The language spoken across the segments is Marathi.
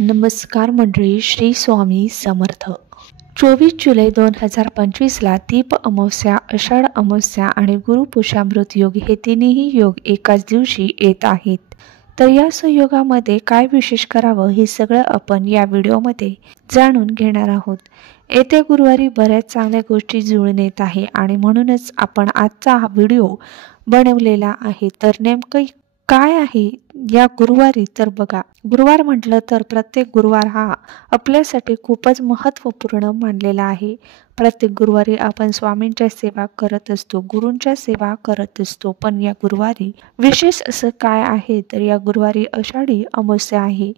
नमस्कार मंडळी, श्री स्वामी समर्थ. 24 जुलै 2025ला दीप अमावस्या, आषाढ अमावस्या आणि गुरुपुष्यामृत योग हे तिन्ही योग एकाच दिवशी येत आहेत. तर या संयोगामध्ये काय विशेष करावं हे सगळं आपण या व्हिडिओमध्ये जाणून घेणार आहोत. येत्या गुरुवारी बऱ्याच चांगल्या गोष्टी जुळून येत आहे आणि म्हणूनच आपण आजचा हा व्हिडिओ बनवलेला आहे. तर नेमकं काय आहे या गुरुवारी? तर बघा, गुरुवार म्हटलं तर प्रत्येक गुरुवार हा आपल्यासाठी खूपच महत्त्वपूर्ण मानलेला आहे. प्रत्येक गुरुवारी आपण स्वामींच्या सेवा करत असतो, गुरूंच्या सेवा करत असतो. पण या गुरुवारी विशेष असं काय आहे? तर या गुरुवारी आषाढी अमावस्या आहे.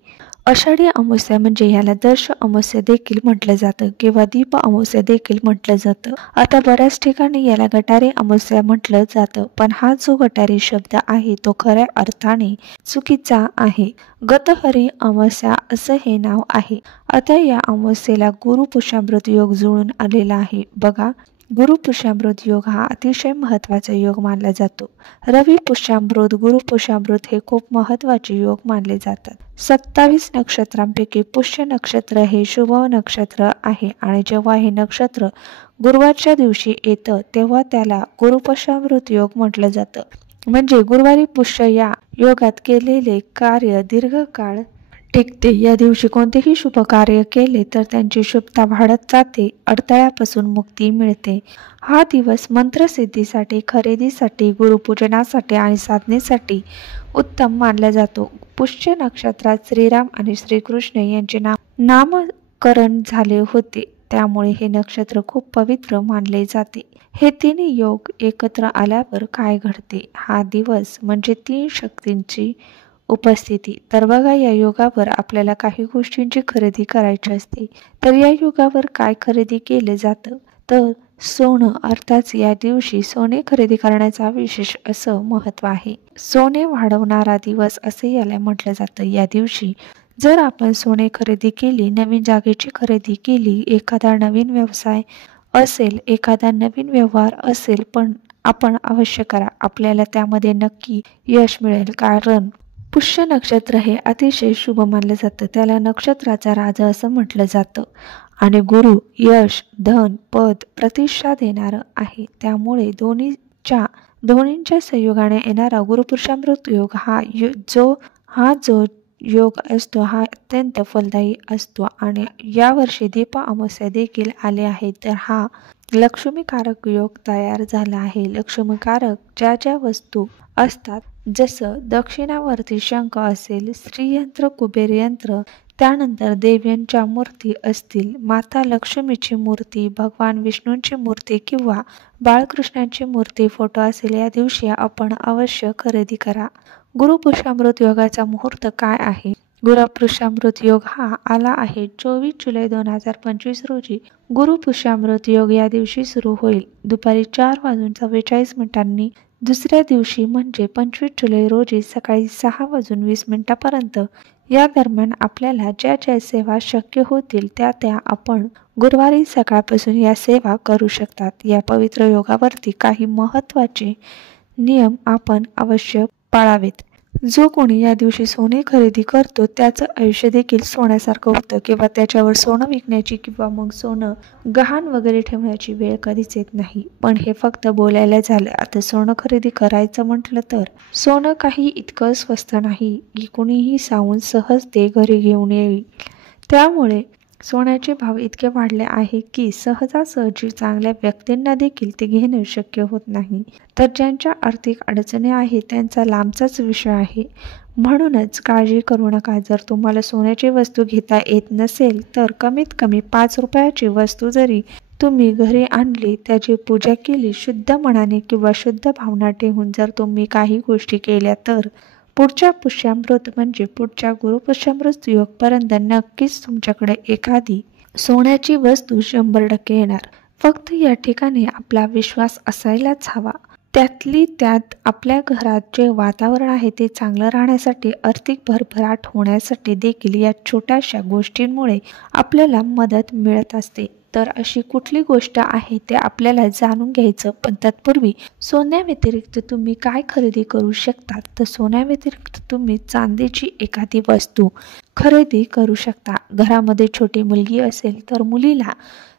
आषाढी अमावस्या म्हणजे याला दर्श अमावस्या देखील म्हटलं जातं किंवा दीप अमावस्या देखील म्हटलं जातं. आता बऱ्याच ठिकाणी याला गटारी अमावस्या म्हटलं जातं, पण हा जो गटारी शब्द आहे तो खऱ्या अर्थाने चुकीचा आहे. गतहरी अमावस्या असं हे नाव आहे. आता या अमावस्येला गुरुपुष्यामृत योग जुळून आलेला आहे. बघा, गुरुपुष्यामृत योग हा अतिशय महत्त्वाचा योग मानला जातो. रवी पुष्यामृत, गुरुपुष्यामृत हे खूप महत्त्वाचे योग मानले जातात. 27 नक्षत्रांपैकी पुष्य नक्षत्र हे शुभ नक्षत्र आहे आणि जेव्हा हे नक्षत्र गुरुवारच्या दिवशी येतं तेव्हा त्याला गुरुपुष्यामृत योग म्हटलं जातं. म्हणजे गुरुवारी पुष्य या योगात केलेले कार्य दीर्घकाळ टिकते. या दिवशी कोणतेही शुभ कार्य केले तर त्यांची शुभता वाढत जाते, अडथळ्यापासून मुक्ती मिळते. हा दिवस मंत्रसिद्धीसाठी, खरेदीसाठी, गुरुपूजनासाठी आणि साधनेसाठी उत्तम मानला जातो. पुष्य नक्षत्रात श्रीराम आणि श्रीकृष्ण यांचे नामकरण झाले होते, त्यामुळे हे नक्षत्र खूप पवित्र मानले जाते. हे तिन्ही योग एकत्र आल्यावर काय घडते? हा दिवस म्हणजे 3 शक्तींची उपस्थिती. तर बघा, या योगावर आपल्याला काही गोष्टींची खरेदी करायची असते. तर या योगावर काय खरेदी केले जातं? तर सोनं, अर्थात या दिवशी सोने खरेदी करण्याचा विशेष असं महत्त्व आहे. सोने वाढवणारा दिवस असे याला म्हटलं जातं. या दिवशी जर आपण सोने खरेदी केली, नवीन जागेची खरेदी केली, एखादा नवीन व्यवसाय असेल, एखादा नवीन व्यवहार असेल, पण आपण अवश्य करा. आपल्याला त्यामध्ये नक्की यश मिळेल. कारण पुष्य नक्षत्र हे अतिशय शुभ मानलं जातं. त्याला नक्षत्राचा राजा असं म्हटलं जातं आणि गुरु यश, धन, पद, प्रतिष्ठा देणारं आहे. त्यामुळे दोन्हींच्या संयोगाने येणारा गुरुपुष्यामृत योग हा जो योग असतो हा अत्यंत फलदायी असतो. आणि यावर्षी दीप अमावस्या देखील आले आहे. तर हा लक्ष्मीकारक योग तयार झाला आहे. लक्ष्मीकारक ज्या ज्या वस्तू असतात, जसं दक्षिणावर्ती शंख असेल, श्रीयंत्र, कुबेर यंत्र, त्यानंतर देव्यांच्या मूर्ती असतील, माता लक्ष्मीची मूर्ती, भगवान विष्णूंची मूर्ती किंवा बाळकृष्णांची मूर्ती, फोटो असेल, या दिवशी आपण अवश्य खरेदी करा. गुरुपुष्यामृत योगाचा मुहूर्त काय आहे? गुरुपुष्यामृत योग हा आला आहे 24 जुलै 2025 रोजी. गुरुपुष्यामृत योग या दिवशी सुरू होईल दुपारी 4:44 दुसऱ्या दिवशी म्हणजे 25 जुलै रोजी सकाळी 6:20 या दरम्यान आपल्याला ज्या ज्या सेवा शक्य होतील त्या आपण गुरुवारी सकाळपासून या सेवा करू शकतात. या पवित्र योगावरती काही महत्त्वाचे नियम आपण अवश्य पाळावेत. जो कोणी या दिवशी सोने खरेदी करतो त्याचं आयुष्य देखील सोन्यासारखं होतं किंवा त्याच्यावर सोनं विकण्याची किंवा मग सोनं गहाण वगैरे ठेवण्याची वेळ कधीच येत नाही. पण हे फक्त बोलायला झालं. आता सोनं खरेदी करायचं म्हटलं तर सोनं काही इतकं स्वस्त नाही की कुणीही सांगून सहज ते घरी घेऊन येईल. त्यामुळे सोन्याचे भाव इतके वाढले आहे की सहजासहजी चांगल्या व्यक्तींना देखील ते घेणं शक्य होत नाही. तर ज्यांच्या आर्थिक अडचणी आहेत त्यांचा लांबचाच विषय आहे. म्हणूनच काळजी करू नका. जर तुम्हाला सोन्याची वस्तू घेता येत नसेल तर कमीत कमी 5 रुपयाची वस्तू जरी तुम्ही घरी आणली, त्याची पूजा केली, शुद्ध मनाने किंवा शुद्ध भावना ठेवून जर तुम्ही काही गोष्टी केल्या तर पुढच्या पुष्यामृत म्हणजे पुढच्या गुरुपुष्यामृत योगपर्यंत नक्कीच तुमच्याकडे एखादी सोन्याची वस्तू 100% येणार. फक्त या ठिकाणी आपला विश्वास असायलाच हवा. त्यातली त्यात आपल्या घरात जे वातावरण आहे ते चांगलं राहण्यासाठी, आर्थिक भरभराट होण्यासाठी देखील या छोट्याशा गोष्टींमुळे आपल्याला मदत मिळत असते. तर अशी कुठली गोष्ट आहे ते आपल्याला जाणून घ्यायचं. पण तत्पूर्वी सोन्याव्यतिरिक्त तुम्ही काय खरेदी करू शकता, तर सोन्याव्यतिरिक्त तुम्ही चांदीची एखादी वस्तू खरेदी करू शकता. घरामध्ये छोटी मुलगी असेल तर मुलीला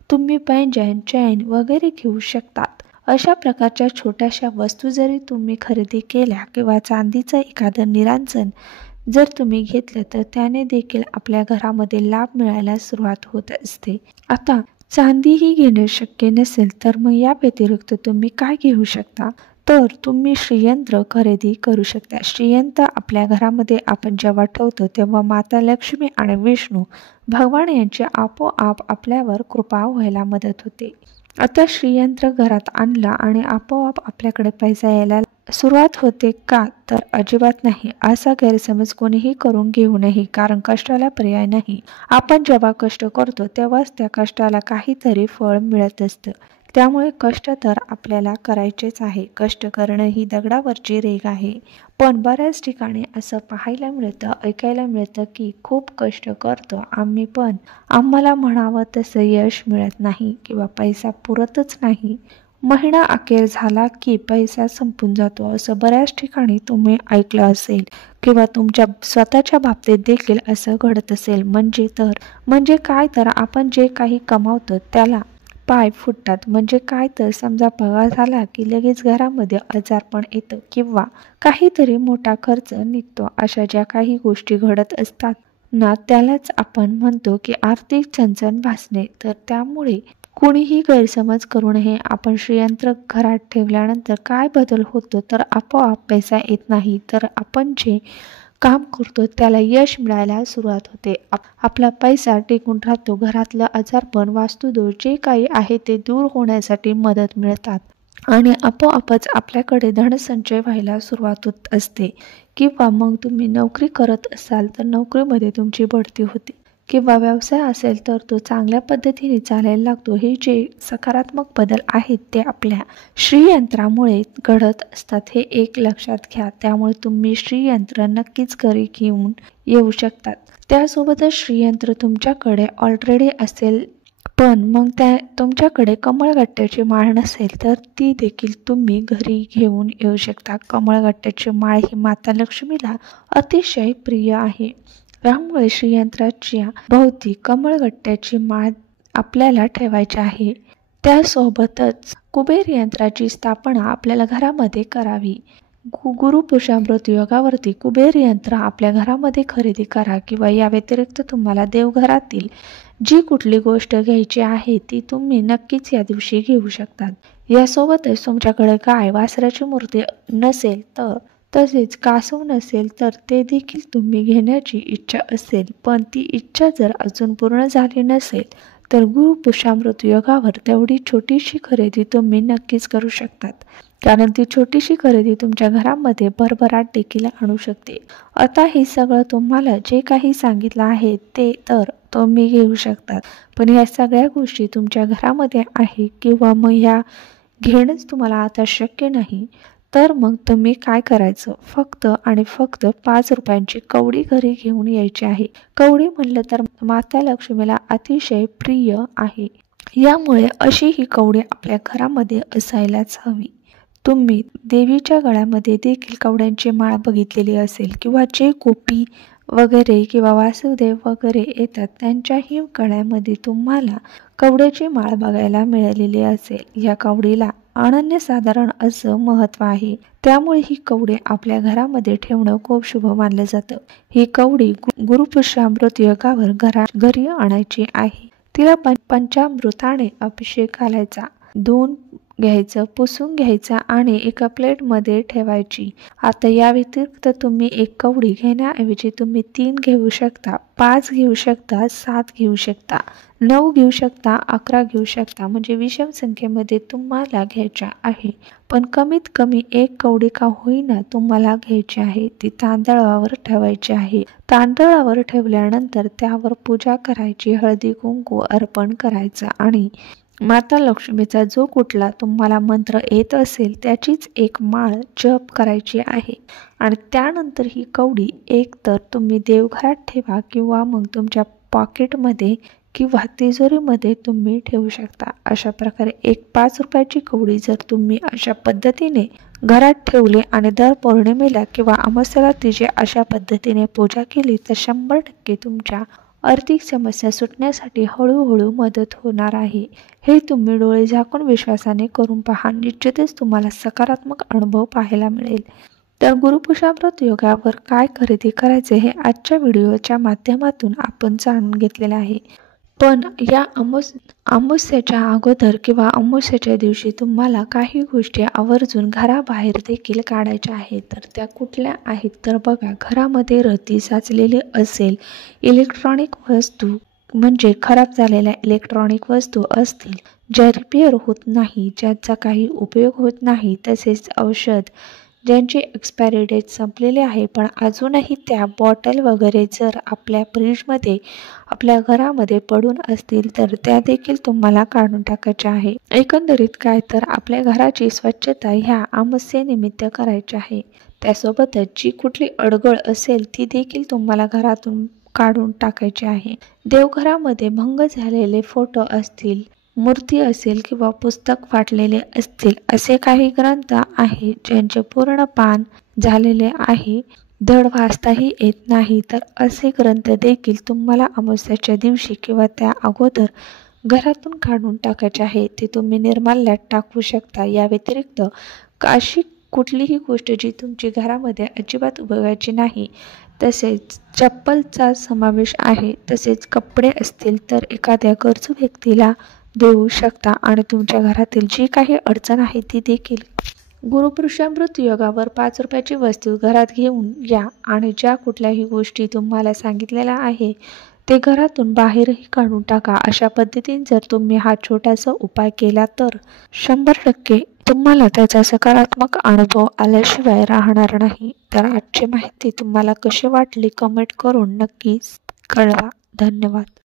तुम्ही पैंजण, चैन वगैरे घेऊ शकतात. अशा प्रकारच्या छोट्याशा वस्तू जरी तुम्ही खरेदी केल्या किंवा चांदीचं एखादं निरांजन जर तुम्ही घेतलं तर त्याने देखील आपल्या घरामध्ये लाभ मिळायला सुरुवात होत असते. आता चांदीही घेणं शक्य नसेल तर मग या व्यतिरिक्त तुम्ही काय घेऊ शकता, तर तुम्ही श्रीयंत्र खरेदी करू शकता. श्रीयंत्र आपल्या घरामध्ये आपण जेव्हा ठेवतो तेव्हा माता लक्ष्मी आणि विष्णू भगवान यांची आपोआप आपल्यावर कृपा व्हायला मदत होते. आता श्रीयंत्र घरात आणला आणि आपोआप आपल्याकडे पैसा यायला सुरुवात होते का, तर अजिबात नाही. असा गैरसमज कोणीही करून घेऊ नये, कारण कष्टाला पर्याय नाही. आपण जेव्हा कष्ट करतो तेव्हाच त्या कष्टाला काहीतरी फळ मिळत असतं. त्यामुळे कष्ट तर आपल्याला करायचेच आहे. कष्ट करणं ही दगडावरची रेघ आहे. पण बऱ्याच ठिकाणी असं पाहायला मिळतं, ऐकायला मिळतं की खूप कष्ट करतो आम्ही पण आम्हाला म्हणावं तसं यश मिळत नाही किंवा पैसा पुरतच नाही. महिना अखेर झाला की पैसा संपून जातो, असं बऱ्याच ठिकाणी तुम्ही ऐकलं असेल किंवा तुमच्या स्वतःच्या बाबतीत देखील असं घडत असेल. म्हणजे काय तर आपण जे काही कमावतो त्याला पाय फुटतात. म्हणजे काय तर समजा पगार झाला की लगेच घरामध्ये आजारपण येतं किंवा काहीतरी मोठा खर्च निघतो. अशा ज्या काही गोष्टी घडत असतात ना, त्यालाच आपण म्हणतो की आर्थिक चणचण भासणे. तर त्यामुळे कोणीही गैरसमज करू नये. आपण श्रीयंत्र घरात ठेवल्यानंतर काय बदल होतो, तर आपोआप पैसा येत नाही, तर आपण जे काम करतो त्याला यश मिळायला सुरुवात होते. आपला पैसा टिकून राहतो. घरातलं आजारपण, वास्तुदोष जे काही आहे ते दूर होण्यासाठी मदत मिळतात आणि आपोआपच आपल्याकडे धनसंचय व्हायला सुरुवात होत असते. किंवा मग तुम्ही नोकरी करत असाल तर नोकरीमध्ये तुमची बढती होते किंवा व्यवसाय असेल तर तो चांगल्या पद्धतीने चालायला लागतो. हे जे सकारात्मक बदल आहेत ते आपल्या श्रीयंत्रामुळे घडत असतात, हे एक लक्षात घ्या. त्यामुळे तुम्ही श्रीयंत्र नक्कीच घरी घेऊन येऊ शकतात. त्यासोबतच श्रीयंत्र तुमच्याकडे ऑलरेडी असेल पण मग तुमच्याकडे कमळगट्ट्याची माळ नसेल तर ती देखील तुम्ही घरी घेऊन येऊ शकता. कमळगट्ट्याची माळ ही माता लक्ष्मीला अतिशय प्रिय आहे. त्यामुळे श्रीयंत्राच्या भोवती कमळगट्ट्याची माळ आपल्याला ठेवायची आहे. त्यासोबतच कुबेर यंत्राची स्थापना आपल्याला घरामध्ये करावी. गुरुपुषामृत योगावरती कुबेर यंत्र आपल्या घरामध्ये खरेदी करा किंवा या व्यतिरिक्त तुम्हाला देवघरातील जी कुठली गोष्ट घ्यायची आहे ती तुम्ही नक्कीच या दिवशी घेऊ शकतात. यासोबतच तुमच्याकडे गाय वासराची मूर्ती नसेल तर तसेच कासव नसेल तर ते देखील तुम्ही घेण्याची इच्छा असेल, पण ती इच्छा जर अजून पूर्ण झाली नसेल तर गुरुपुषामृत योगावर तेवढी छोटीशी खरेदी तुम्ही नक्कीच करू शकतात, कारण ती छोटीशी खरेदी तुमच्या घरामध्ये भरभराट देखील आणू शकते. आता हे सगळं तुम्हाला जे काही सांगितलं आहे ते तर तुम्ही घेऊ शकतात, पण या सगळ्या गोष्टी तुमच्या घरामध्ये आहे किंवा मग ह्या घेणंच तुम्हाला आता शक्य नाही, तर मग तुम्ही काय करायचं, फक्त आणि फक्त 5 रुपयांची कवडी घरी घेऊन यायची आहे. कवडी म्हणलं तर माता लक्ष्मीला अतिशय प्रिय आहे. यामुळे अशी ही कवडी आपल्या घरामध्ये असायलाच हवी. तुम्ही देवीच्या गळ्यामध्ये देखील कवड्यांची माळ बघितलेली असेल किंवा जे गोपी वगैरे किंवा वासुदेव वगैरे येतात त्यांच्याही गळ्यामध्ये तुम्हाला कवड्याची माळ बघायला मिळालेली असेल. या कवडीला अनन्यसाधारण असं महत्त्व आहे. त्यामुळे ही कवडी आपल्या घरामध्ये ठेवणं खूप शुभ मानलं जातं. ही कवडी गुरुपुषामृत योगावर घरी आणायची आहे. तिला पंचामृताने अभिषेक घालायचा, धुवून घ्यायचं, पुसून घ्यायचा आणि एका प्लेटमध्ये ठेवायची. आता या व्यतिरिक्त तुम्ही एक कवडी घेण्याऐवजी तुम्ही 3 घेऊ शकता, 5 घेऊ शकता, 7 घेऊ शकता, 9 घेऊ शकता, 11 घेऊ शकता. म्हणजे विषम संख्येमध्ये तुम्हाला घ्यायच्या आहे, पण कमीत कमी एक कवडी का होईना तुम्हाला घ्यायची आहे. ती तांदळावर ठेवायची आहे. तांदळावर ठेवल्यानंतर त्यावर पूजा करायची, हळदी कुंकू अर्पण करायचं आणि माता लक्ष्मीचा जो कुठला तुम्हाला मंत्र येत असेल त्याचीच एक माळ जप करायची आहे. आणि त्यानंतर ही कवडी एक तर तुम्ही देवघरात ठेवा किंवा मग तुमच्या पॉकेटमध्ये किंवा तिजोरीमध्ये तुम्ही ठेवू शकता। अशा प्रकारे एक 5 रुपयाची कवडी जर तुम्ही अशा पद्धतीने घरात ठेवली आणि दर पौर्णिमेला किंवा अमावस्येला तिची अशा पद्धतीने पूजा केली तर 100% तुमच्या आर्थिक समस्या सुटण्यासाठी हळूहळू मदत होणार आहे। हे तुम्ही डोळे झाकून विश्वासाने करून पहा, निश्चितच तुम्हाला सकारात्मक अनुभव पाहायला मिळेल। तर गुरुपुषामृत योगावर काय खरेदी करायचे हे आजच्या व्हिडिओच्या माध्यमातून आपण जाणून घेतलेले आहे। पण या अमावस्येच्या अगोदर किंवा अमावस्येच्या दिवशी तुम्हाला काही गोष्टी आवर्जून घराबाहेर देखील काढायच्या आहेत। तर त्या कुठल्या आहेत तर बघा, घरामध्ये रती साचलेली असेल, इलेक्ट्रॉनिक वस्तू म्हणजे खराब झालेल्या इलेक्ट्रॉनिक वस्तू असतील, ज्या रिपेअर होत नाही, ज्याचा काही उपयोग होत नाही, तसेच औषध ज्यांची एक्सपायरी डेट संपलेली आहे पण अजूनही त्या बॉटल वगैरे जर आपल्या फ्रीजमध्ये आपल्या घरामध्ये पडून असतील तर त्या देखील तुम्हाला काढून टाकायच्या आहे। एकंदरीत काय तर आपल्या घराची स्वच्छता ह्या अमावस्येनिमित्त करायची आहे। त्यासोबतच जी कुठली अडगळ असेल ती देखील तुम्हाला घरातून काढून टाकायची आहे। देवघरामध्ये भंग झालेले फोटो असतील, मूर्ती असेल किंवा पुस्तक फाटलेले असतील, असे काही ग्रंथ आहेत ज्यांचे पूर्ण पान झालेले आहे, धड वाचताही येत नाही, तर असे ग्रंथ देखील तुम्हाला अमावस्येच्या दिवशी किंवा त्या अगोदर घरातून काढून टाकायचे आहे। ते तुम्ही निर्माल्यात टाकू शकता। या व्यतिरिक्त अशी कुठलीही गोष्ट जी तुमची घरामध्ये अजिबात उपयोगाची नाही, तसेच चप्पलचा समावेश आहे, तसेच कपडे असतील तर एखाद्या गरजू व्यक्तीला देऊ शकता आणि तुमच्या घरातील जी काही अडचण आहे ती देखील गुरुपुषामृत योगावर 5 रुपयाची वस्तू घरात घेऊन या आणि ज्या कुठल्याही गोष्टी तुम्हाला सांगितलेल्या आहे ते घरातून बाहेरही काढून टाका। अशा पद्धतीने जर तुम्ही हा छोटासा उपाय केला तर 100% तुम्हाला त्याचा सकारात्मक अनुभव आल्याशिवाय राहणार नाही। तर आजची माहिती तुम्हाला कशी वाटली कमेंट करून नक्कीच कळवा। धन्यवाद।